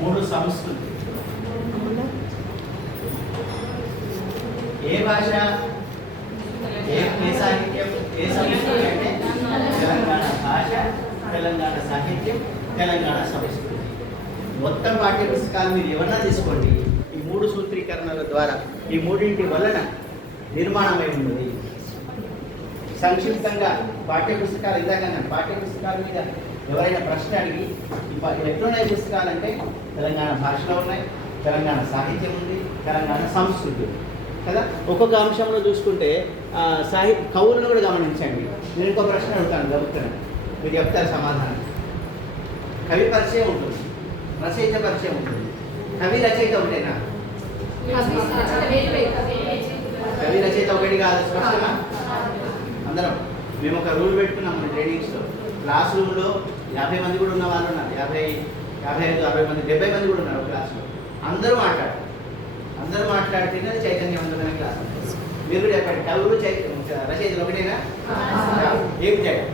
మూడు సంస్కృతి. ఏ భాష, ఏ సాహిత్యం, ఏ సంస్కృతి అంటే తెలంగాణ భాష, తెలంగాణ సాహిత్యం, తెలంగాణ సంస్కృతి. మొత్తం పాఠ్య పుస్తకాలు మీరు ఏమన్నా తీసుకోండి, ఈ మూడు సూత్రీకరణల ద్వారా, ఈ మూడింటి వలన నిర్మాణమై ఉన్నది. సంక్షిప్తంగా పాఠ్య పుస్తకాలు ఇందాక పాఠ్య పుస్తకాల మీద ఎవరైనా ప్రశ్న అడిగి ఎట్లున్నాయి పుస్తకాలు అంటే తెలంగాణ భాషలో ఉన్నాయి, తెలంగాణ సాహిత్యం ఉంది, తెలంగాణ సంస్కృతి కదా. ఒక్కొక్క అంశంలో చూసుకుంటే కవులను కూడా గమనించండి. నేను ఇంకో ప్రశ్న అడుగుతాను, గబుతాను, మీరు చెప్తారు సమాధానం. కవి పరిచయం ఉంటుంది, రచయిత పరిచయం ఉంటుంది. కవి రచయిత ఒకటేనా? కవి రచయిత ఒకటి కాదు. స్పష్టమా? అందరం మేము ఒక రూల్ పెట్టుకున్నాం మన ట్రైనింగ్స్లో. క్లాస్ రూమ్లో 50 మంది కూడా ఉన్న వాళ్ళు ఉన్నారు, 50, 55, 60 మంది, 70 మంది కూడా ఉన్నారు క్లాస్లో. అందరూ మాట్లాడితేనే చైతన్యవంతమైన క్లాస్. మీరు కూడా చెప్పండి, కవులు రచయితలు ఒకటేనా? ఏం చేయాలి?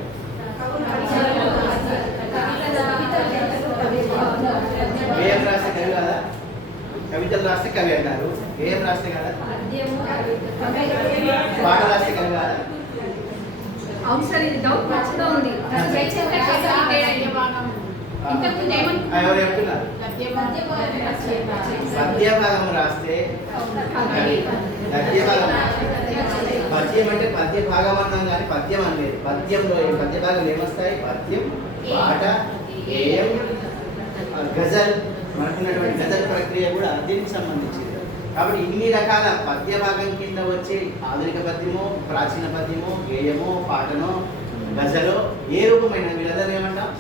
గేయం రాస్తే కవి కాదా? కవితలు రాస్తే కవి అన్నారు. గేయం రాస్తే కదా? పాట రాస్తే కవి కాదా? అవును సార్, ఇది డౌట్ ఖచ్చితంగా ఉంది. ఎవరు చెప్తున్నారు? పద్య భాగం రాస్తే పద్యం అంటే పద్య భాగం అన్నాం కానీ పద్యం అనలేదు. పద్యంలో పద్య భాగం ఏమొస్తాయి? పద్యం, పాట, గేయం, గజల్. మనకున్నటువంటి గజల్ ప్రక్రియ కూడా దీనికి సంబంధించింది. కాబట్టి ఇన్ని రకాల పద్య భాగం కింద వచ్చే ఆధునిక పద్యమో, ప్రాచీన పద్యమో, గేయమో, పాటనో, గజలో ఏ రూపమైన వీళ్ళందరూ ఏమంటాం?